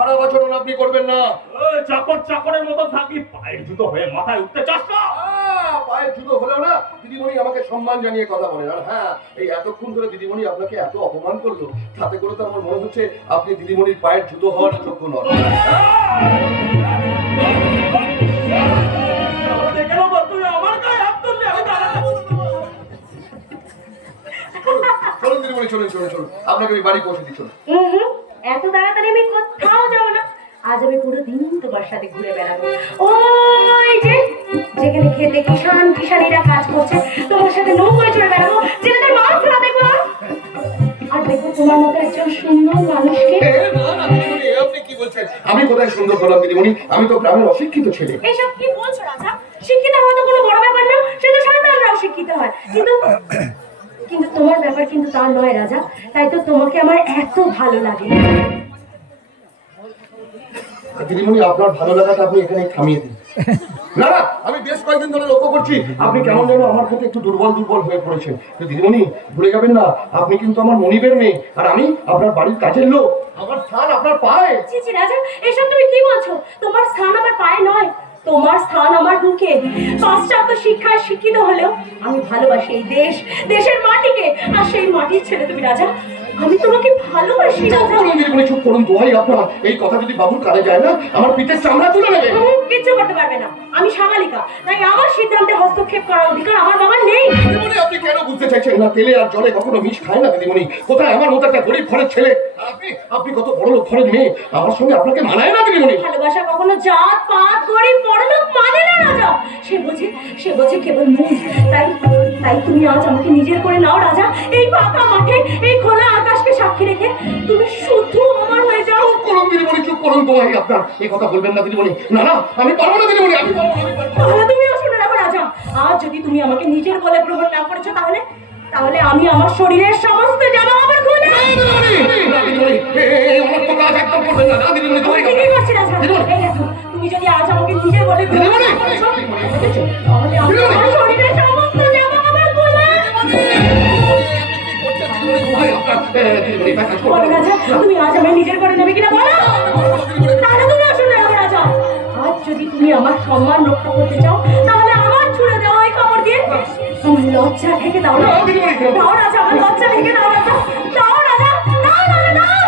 খারাপ আচরণ আপনি করবেন না। চাকর চাকরের মতো থাকি, পায়ের জুতো হয়ে মাথায় উঠতে চাস না? পায়ের জুতো হলেও না দিদিমণি আমাকে সম্মান জানিয়ে কথা বলেন। আর হ্যাঁ, এই এতক্ষণ ধরে দিদিমণি আপনাকে এত অপমান করলো, তাতে করে তো আমার মনে হচ্ছে আপনি দিদিমণির পায়ের জুতো হওয়ার যোগ্য নন। চলুন দিদিমণি, চলুন চলুন চলুন, আপনাকে আমি বাড়ি পৌঁছে দিচ্ছি। এত তাড়াতাড়ি আমি কোথাও যাবো না। আজ আমি পুরো দিন তোমার সাথে ঘুরে বেড়াবো। ওই যে যেখানে খেতে কিষান কিষানীরা কাজ করছে, তোমার সাথে নৌকায় চড়ে বেড়াবো, ছেলেদের মাছ ধরা দেখবো। আর দেখো তোমার মতো একজন সুন্দর মানুষকে। আপনি কি বলছেন? আমি কোথায় সুন্দর হলাম দিদিমণি? আমি তো গ্রামের অশিক্ষিত ছেলে। এসব কি বলছো রাজা? শিক্ষিত হওয়া তো কোনো বড় ব্যাপার না, সে তো শয়তানরাও শিক্ষিত হয়। কিন্তু কিন্তু তোমার ব্যাপার কিন্তু তা নয় রাজা, তাই তো তোমাকে আমার এত ভালো লাগে। দিদিমণি, আপনার ভালো লাগাটা আপনি এখানে থামিয়ে দিন। না না, আমি বেশ কয়েকদিন ধরে লক্ষ্য করছি আপনি কেমন যেন আমার প্রতি একটু দুর্বল দুর্বল হয়ে পড়েছেন। দিদিমণি, ভুলে যাবেন না আপনি কিন্তু আমার মনিবের মেয়ে, আর আমি আপনার বাড়ির কাজের লোক। আমার স্থান আপনার পায়ে। জি জি রাজা, এসব তুমি কি বলছো? তোমার স্থান আমার পায়ে নয়, তোমার স্থান আমার বুকে। পাশ্চাত্য শিক্ষায় শিক্ষিত হলেও আমি ভালোবাসি এই দেশ, দেশের মাটিকে। আর সেই মাটির ছেলে তুমি রাজা, আমি তোমাকে ভালোবাসি রাজা। চুপ করুন, দোহাই আপনার। এই কথা যদি বাবুর কানে যায় না, আমার পিঠের চামড়া তুলে নেবে। কিচ্ছু করতে পারবে না, আমি সামালিকা, তাই আমার সিদ্ধান্তে হস্তক্ষেপ করার অধিকার আমার বাবার নেই। দিদিমণি, আপনি কেন বুঝতে চাইছেন না? তেলে আর জলে কখনো মিশ খায় না দিদিমণি। কোথায় আমার মতো একটা গরিব ঘরের ছেলে, আপনি আপনি কত বড় লোক ঘরের মেয়ে, আমার সঙ্গে আপনাকে মানায় না দিদিমণি। ভালোবাসা কখনো জাত পাত গরিব বড়লোক মানে না রাজা। সে বোঝে কেবল মন। তাই তাই তুমি আজ আমাকে নিজের করে নাও রাজা। এই ফাঁকা মাঠে, এই খোলা আকাশকে সাক্ষী রেখে তুমি শুধু আমার হয়ে যাও। চুপ করুন দিদিমণি, চুপ করুন, দোহাই আপনার। এই কথা বলবেন না দিদিমণি। না না, আমি পারবো না দিদিমণি, আমি পারবো না। তাহলে তুমিও শুনে রাখো রাজা, আজ যদি তুমি আমাকে নিজের বলে গ্রহণ না করেছো, তাহলে তাহলে আমি আমার শরীরের সমস্ত জামা আবার খুলে তুমি যদি আজ আমাকে নিজের বলে গ্রহণ না করেছো, তাহলে আমি আমার শরীরের সমস্ত জামা আবার খুলে। রাজা, তুমি আজ আমার নিজের করে নেবে কিনা বলো? তাহলে তুমি শুনে রাখো রাজা, আজ যদি তুমি আমার সম্মান রক্ষা করতে চাও, তাহলে আমার ছুড়ে দেওয়া ওই কাপড় দিয়ে আমার লজ্জা ঢেকে দাও। দাও রাজা, আমার লজ্জা ঢেকে দাও রাজা। দাও রাজা, দাও রাজা, দাও।